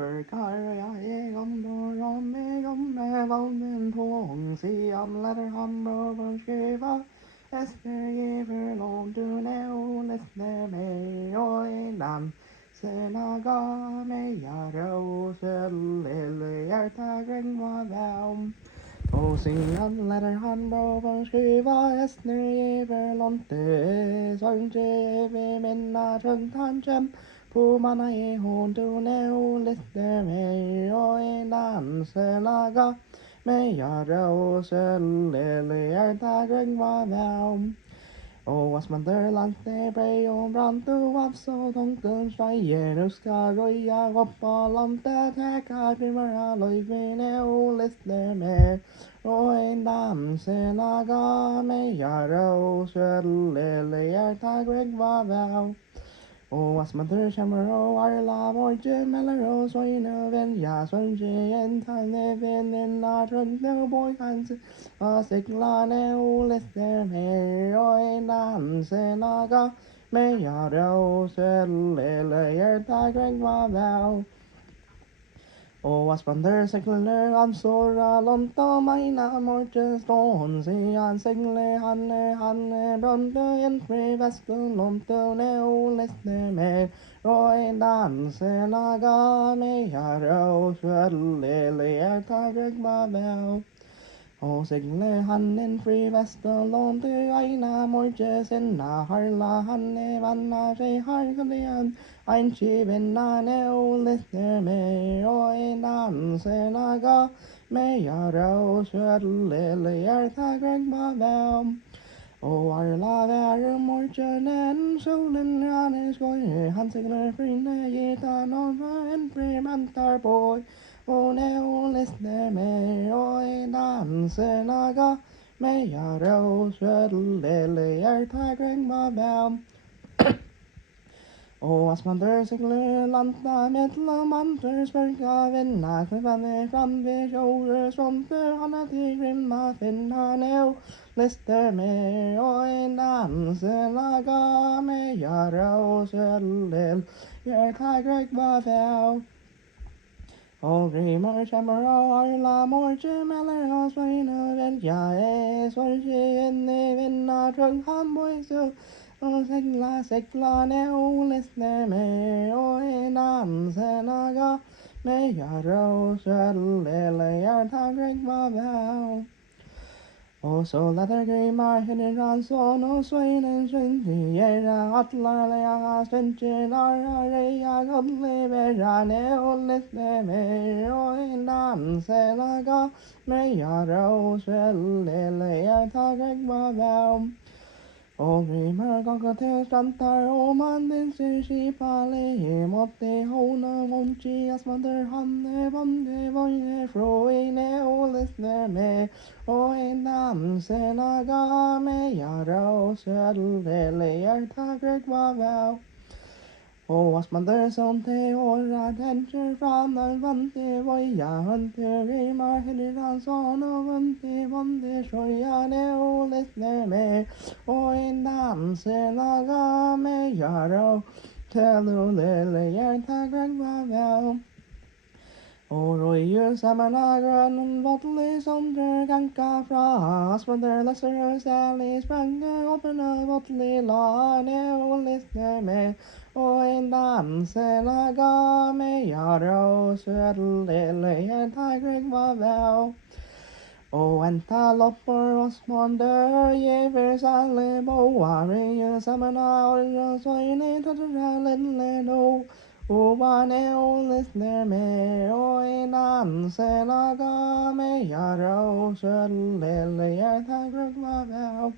over Karya om mig om med valmen på si om letter ham over skriva Ester giver lån du lyssnar mig och innan Senaga mig ro lille hjärta gräng var väl och singan letter han over skriva Ester giver lån du sång vi minna runt han käm På manna I hon du lyssnar mig och innan Senaga mig ro lille hjärta gräng var väl Och Ásmundur landi brei og brandu af så tungun streier Nu skal røya opp på landet Teka Grimur a løyvine og lyssnar mer Og en danse laga meg og lille hjerta greg var vel Og Ásmundur kjemmer og arla morge Meller og søyne venja Sønge en tanne venninna Trønne boi kanse Og siklane og lyssnar mer Og en danse laga meg og lille hjerta greg var vel Og Ásmundur sigler han såra långt og meina morge stån Si han sigler han brønte en fri vesten långt og lyssnar mer Og en danse laga meg og lille hjerta greg var vel Og sigler han en fri vesten långt og eina morge sinna harla han vanna seg harkalian Ein kivinna lyssnar mer och en danse laga mig och lille hjerta greg var vel Och arla vær morgenen solen rann skoj Han sigler fryne gitan og en fri mantar boy Och lyssnar mer och en danse laga mig och lille hjerta greg var vel Og Ásmundur sigler landa mellom andre spørga vinna Kvane fram ved Sjúrur svonter han til Grimma finna nå Lyssnar mer og en danse laga mig og lille hjerta greg var vel Og Grimur kjemmer og arla morge meller og svøyne velja Svorge inn I vinna trøgg han boisu Og sigla og lyssnar mer og en danse laga mig og lille hjerta greg var vel Og så letter Grimur hinner hans son og sveinen svindi Gjera atlar lega stundin arra reia godli verra og lyssnar mer og en danse laga mig og lille hjerta greg var vel Og Grimur ganga til strandar og mannen ser skipa leie mot de håna monti Ásmundur han vande vøyne frøyne og lyssnar mer og en danse laga mig og lille hjerta greg var vel Og Ásmundur som til åra tenker fram vante vøya Hunter Grimur hinner hans son og vante sjøyane og lyssnar mer og en danse laga mig og lille hjerta greg var vel Og røyer sammen av grønnen vottelig som dør ganka fra Ásmundur lesser og særlig sprenge åpne vottelig lane og lyssnar mer og en danse laga mig og lille hjerta greg var vel Og enta lopper Ásmundur giver særlig boa røyer sammen av orra søyne tattera lille nå Og vane og lyssnar mer og en danse laga mig og lille hjerta greg var vel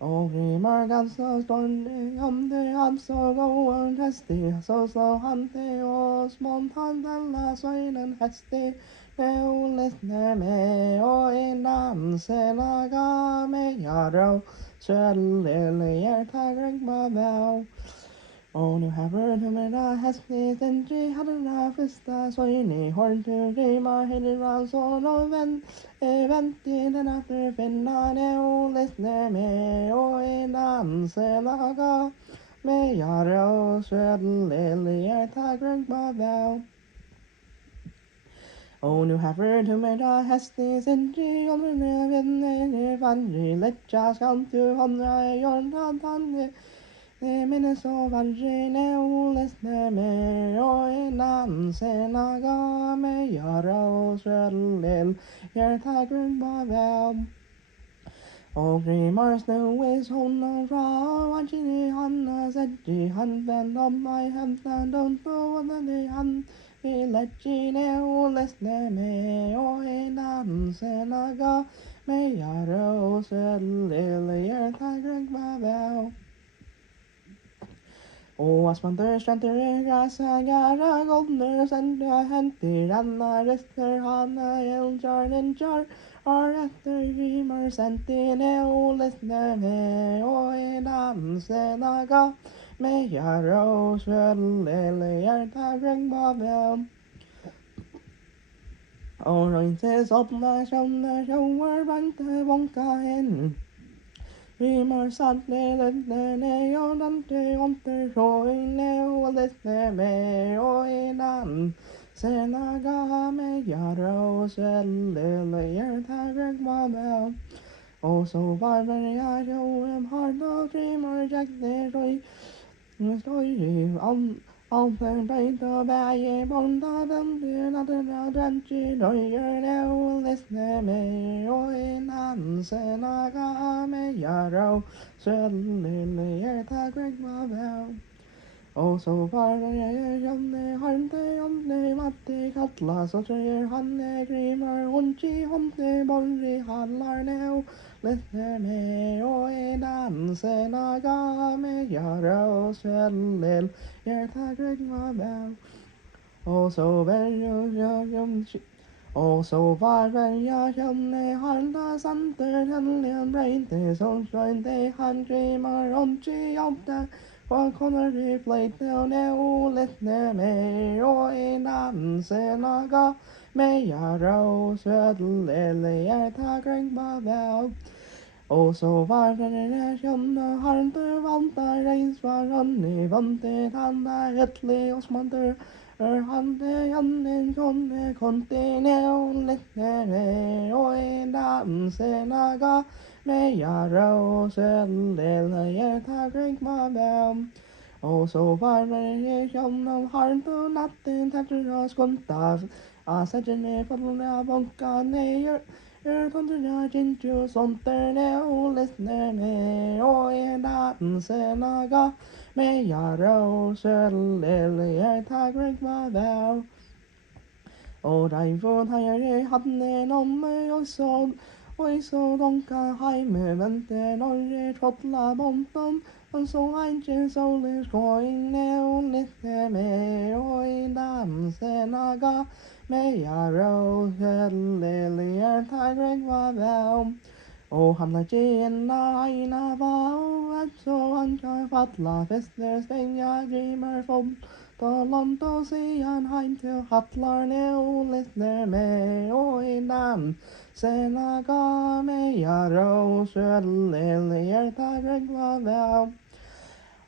Og Grimur ganske stående om det han så gåen hesti Så slå han til og smånt han alla søynen hesti Og lyssnar mer og en danse laga mig og lille hjerta greg var vel Og nu hever hummerna hestlig tindri hadra fyrsta søyni Hortu Grimur hinner hans son og vent I den atter finna og lyssnar mer og en danse laga mig og lille hjerta greg var vel Og nu herfer du med da heste sindri, og nu vinner vandri, letja skal du håndra i jorda tanne. Minnes og vandri neolesne mer, og en ansenaga med jara og sølil, hjerta grunn vel. Og Grimurs nu is honna fra, vanskini hanna seddi, han venn om meg hemten, don't know what they han. Vi letji neolesne mer, og en ansenaga med jara og sølil, hjerta grunn vel. Og Ásmundur stendur i grasa, gæra goldner, sender hentir, anna rester hana, eldjar ninjar, etter Grimur senti neolesne me, og en ansenaga, med jara og sølil, hjerta grunn vel. Og røyntes åpna sjønne, sjåar vante vonka inn. Grimur sandle lønne ne, og dante onter sjåine, og lesne me, og en ansenaga, med jara og sølil, hjerta grunn vel. Og så var jeg sjåem hardt, og Grimur kjekne sjåi, Alpen beit og veie, bonda vendir, nattena drengi, løyer neolesne mer, og en ansenaga, med jara og sølil, hjerta grunn vel. Og så var jeg sjønne, harmte, ånde, matte, kalla, så trøyer hanne, Grimur, hundji, hånde, borri, hallar neolesne mer, og en ansenaga, med jara og sølil, hjerta grunn vel. Og så var jeg sjønne, harmta, santer, hennelig, breinte, solskjønte, han, Grimur, hundji, ånde, og kommer i fløyte og neolesne mer, og en ansenaga, med jara og sølil, hjerta grunn vel. Og så var det sjønne, harmte, vanta, reis var hånde, vante, tanna, rettelig, Ásmundur, hande, jannen, konne, konte, neolesne mer, og en ansenaga, med jara og sølil, hjerta grunn vel. Og så var det sjønne, harmt og natten, tetter og skonta, settene fallene, vonka, neier, tondrene, gintjo, sonter, neolesne mer, og en ansenaga, med jara og sølil, hjerta grunn vel. Og reivån heier hadne nomme, og så donka heime, vente norre, trotla bonton, og så enkje soler skoing, neolesne mer, og en ansenaga, med jara og sølil, hjerta grunn vel. Og han lagt igjenna eina va, så han kan falla, fester stenga, Grimur, og land og sian heim til hallar, neolesne mer, og en ansenaga, med jara og sølil, hjerta grunn vel.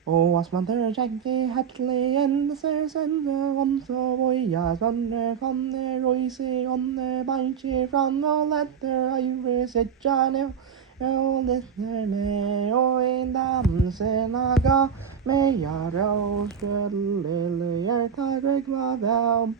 Og Ásmundur kjekki hettelig endeser sende, om så voia sånne konne, roisi ånne, beinki fram, og letter høyre sitja ned, neolesne mer, og en ansenaga, med jara og sølil, hjerta grunn vel.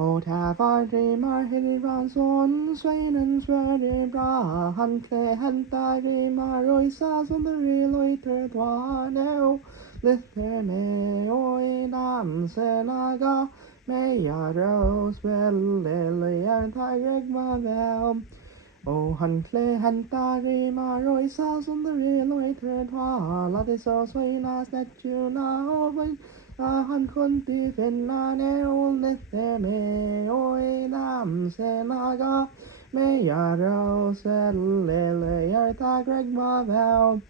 Og der var Grimur, Hildarfjalli-the, sveinen svørde bra, han kle henta Grimur, roisa sundri løyter dra, neolesne mer, og en ansenaga, med jara og sølil, hjerta grunn vel. Og han kle henta Grimur, roisa sundri løyter dra, lati så sveina snettjuna, og han kunde finna neolesne mer, og en ansenaga, med jara og sølil, hjerta grunn vel.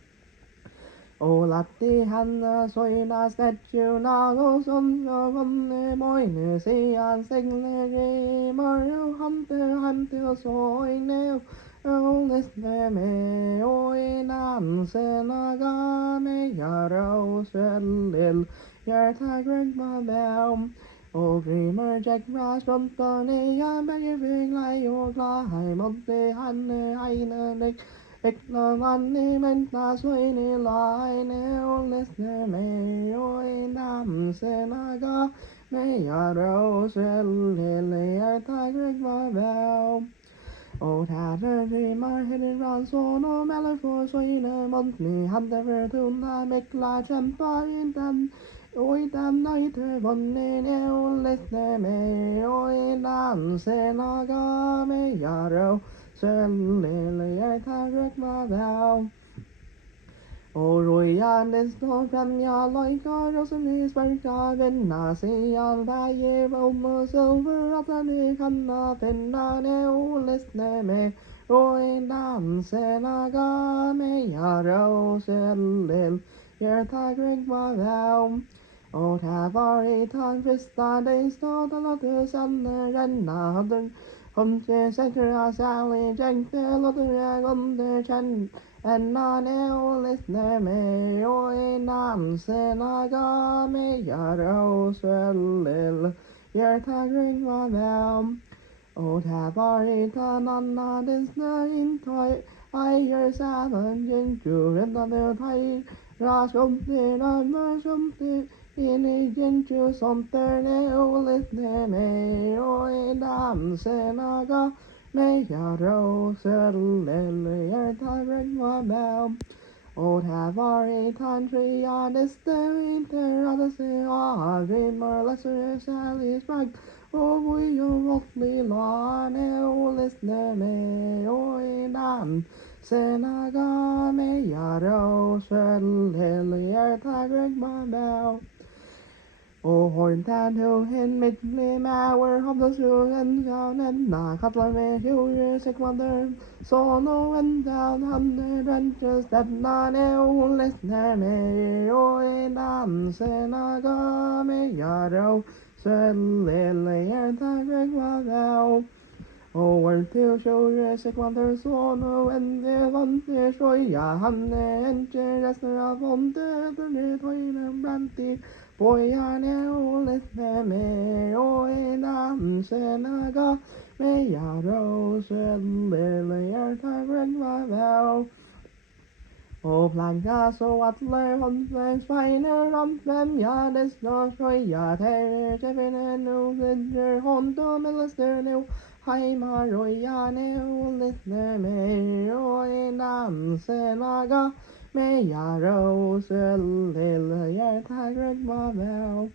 Og latti henne søyna snettjuna, og sånn og vonne moine, sian segle Grimur, og han til søyne, neolesne mer, og en ansenaga, med jara og sølil, hjerta grunn vel. Og Grimur Jackra spontane ja begge lei og glad hei måtte henne heine Ekla vanni menta soini laine og lesne me og I namsenaga me jaro svelhele tagrig var vel. Og herre Grimar Hildarfjalli og meller for soine måntni hadde vertunna mikla kjempa I den og I den nøyte vonnene og lesne me og I namsenaga me jaro svelhele tagrig var vel. Og rojanes nå fremja loika rosene sparka vinna sian veier vom og silver at de kanna finna ne og listne med og en dansenaga med jara og sølil gjør tagrig var vel. Og her var I tan frista de stod og låtte sanne renna hadde kom til sekra særlig jengte låtte jeg underkjent Ennane og listne me og I namsenaga me jara og svelil gjør tagring var vel. Og her var I tan anna dinsne intøy eier sammen gjenju enda det hei raskomte nammer somte inn I gjenju somterne og listne me og I namsenaga me jara og svelil gjør tagring var vel. Og her var I tan tria neste vinter hadde se av Grimur lesser særlig sprang og vi og voldlig lane og listne me og I namsenaga me jara og svelil gjør tagring var vel. Og horntan ho hin midli mauer havdalsru en down enna kallar me Sjúrdur Sigmundarson og en down hamner drenches denna ne og lesner me og I namsenaga me jara svelil tagrig var vel. Og var til Sjúrdur Sigmundarson og en vantir soja hanne enter resten av vondet under tøyne branti Boyane og listne me og I namsenaga me jara og svelil gjør tagring var vel. Og planka så atler håndverks feiner om hvem ja desno soja terrer tjefine no sidder hånd og millester no heima rojane og listne me og I namsenaga me jara og svelil gjør tagring var vel.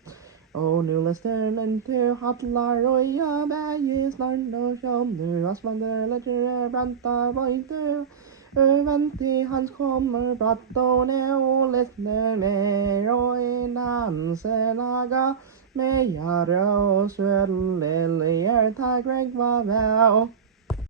Og nu lister men til hatlar roja begge snart og sjånder Ásmundur legger branta vøyter Venti hans kommer bratt og ned og listne mer og I namsenaga me jara og svelil gjør tagring var vel.